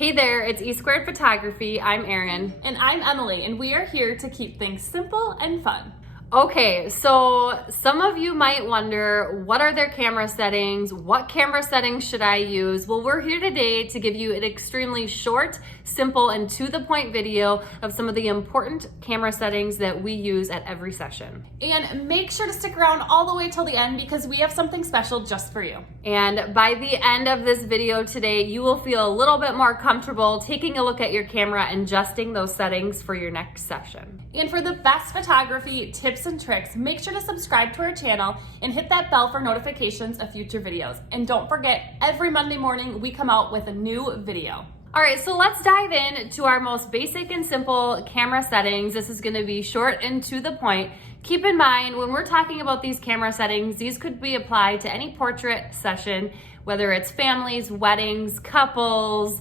Hey there, it's E Squared Photography. I'm Erin. And I'm Emily, and we are here to keep things simple and fun. Okay, so some of you might wonder, what are their camera settings? What camera settings should I use? Well, we're here today to give you an extremely short, simple, and to the point video of some of the important camera settings that we use at every session. And make sure to stick around all the way till the end because we have something special just for you. And by the end of this video today, you will feel a little bit more comfortable taking a look at your camera and adjusting those settings for your next session. And for the best photography tips and tricks, make sure to subscribe to our channel and hit that bell for notifications of future videos. And don't forget, every Monday morning we come out with a new video. All right, so let's dive in to our most basic and simple camera settings. This is gonna be short and to the point. Keep in mind, when we're talking about these camera settings, these could be applied to any portrait session, whether it's families, weddings, couples,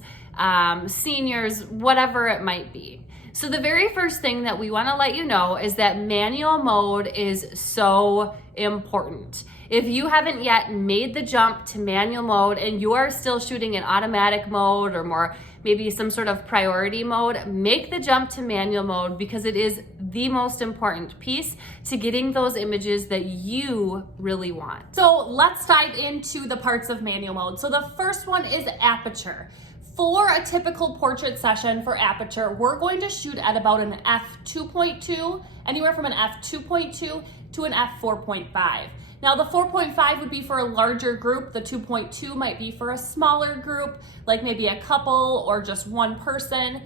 seniors, whatever it might be. So the very first thing that we wanna let you know is that manual mode is so important. If you haven't yet made the jump to manual mode and you are still shooting in automatic mode or more maybe some sort of priority mode, make the jump to manual mode because it is the most important piece to getting those images that you really want. So let's dive into the parts of manual mode. So the first one is aperture. For a typical portrait session for aperture, we're going to shoot at about an f2.2, anywhere from an f2.2 to an f4.5. Now the 4.5 would be for a larger group, the 2.2 might be for a smaller group, like maybe a couple or just one person.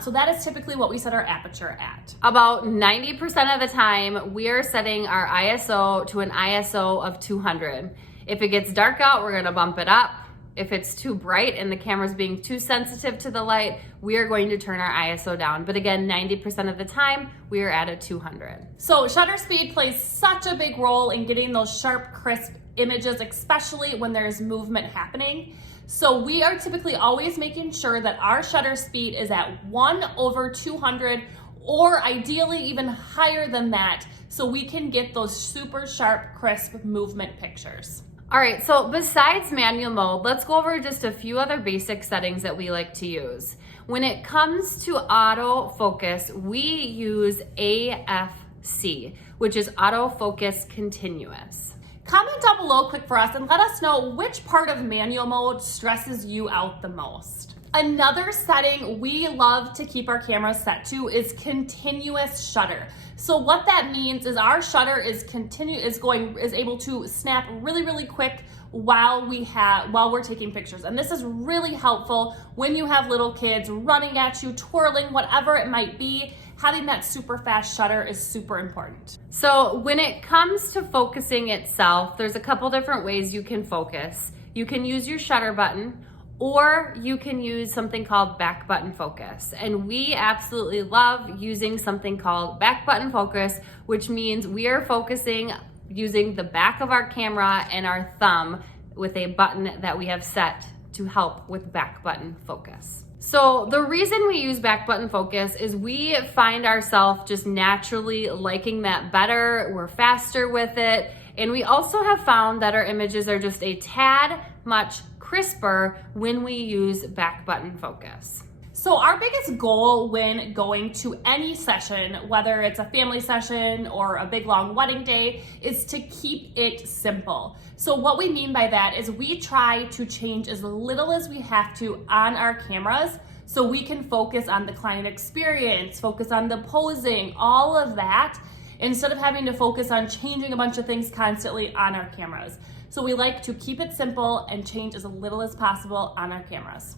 So that is typically what we set our aperture at. About 90% of the time, we are setting our ISO to an ISO of 200. If it gets dark out, we're gonna bump it up. If it's too bright and the camera's being too sensitive to the light, we are going to turn our ISO down. But again, 90% of the time, we are at a 200. So shutter speed plays such a big role in getting those sharp, crisp images, especially when there's movement happening. So we are typically always making sure that our shutter speed is at 1/200 or ideally even higher than that so we can get those super sharp, crisp movement pictures. All right, so besides manual mode, let's go over just a few other basic settings that we like to use. When it comes to autofocus, we use AFC, which is autofocus continuous. Comment down below quick for us and let us know which part of manual mode stresses you out the most. Another setting we love to keep our cameras set to is continuous shutter. So what that means is our shutter is able to snap really quick while we're taking pictures. And this is really helpful when you have little kids running at you, twirling, whatever it might be. Having that super fast shutter is super important. So when it comes to focusing itself, there's a couple different ways you can focus. You can use your shutter button, or you can use something called back button focus. And we absolutely love using something called back button focus, which means we are focusing using the back of our camera and our thumb with a button that we have set to help with back button focus. So the reason we use back button focus is we find ourselves just naturally liking that better. We're faster with it. And we also have found that our images are just a tad much crisper when we use back button focus. So our biggest goal when going to any session, whether it's a family session or a big long wedding day, is to keep it simple. So what we mean by that is we try to change as little as we have to on our cameras so we can focus on the client experience, focus on the posing, all of that, instead of having to focus on changing a bunch of things constantly on our cameras. So we like to keep it simple and change as little as possible on our cameras.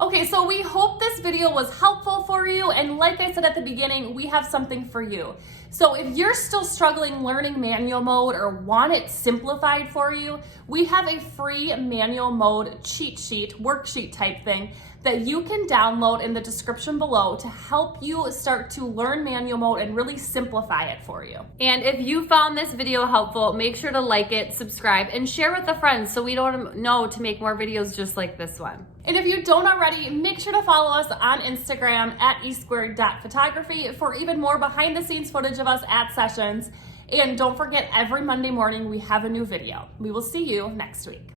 Okay, so we hope this video was helpful for you, and like I said at the beginning, we have something for you. So if you're still struggling learning manual mode or want it simplified for you, we have a free manual mode cheat sheet, worksheet type thing that you can download in the description below to help you start to learn manual mode and really simplify it for you. And if you found this video helpful, make sure to like it, subscribe, and share with a friend so we don't know to make more videos just like this one. And if you don't already, make sure to follow us on Instagram at esquared.photography for even more behind the scenes footage of us at sessions. And don't forget, every Monday morning we have a new video. We will see you next week.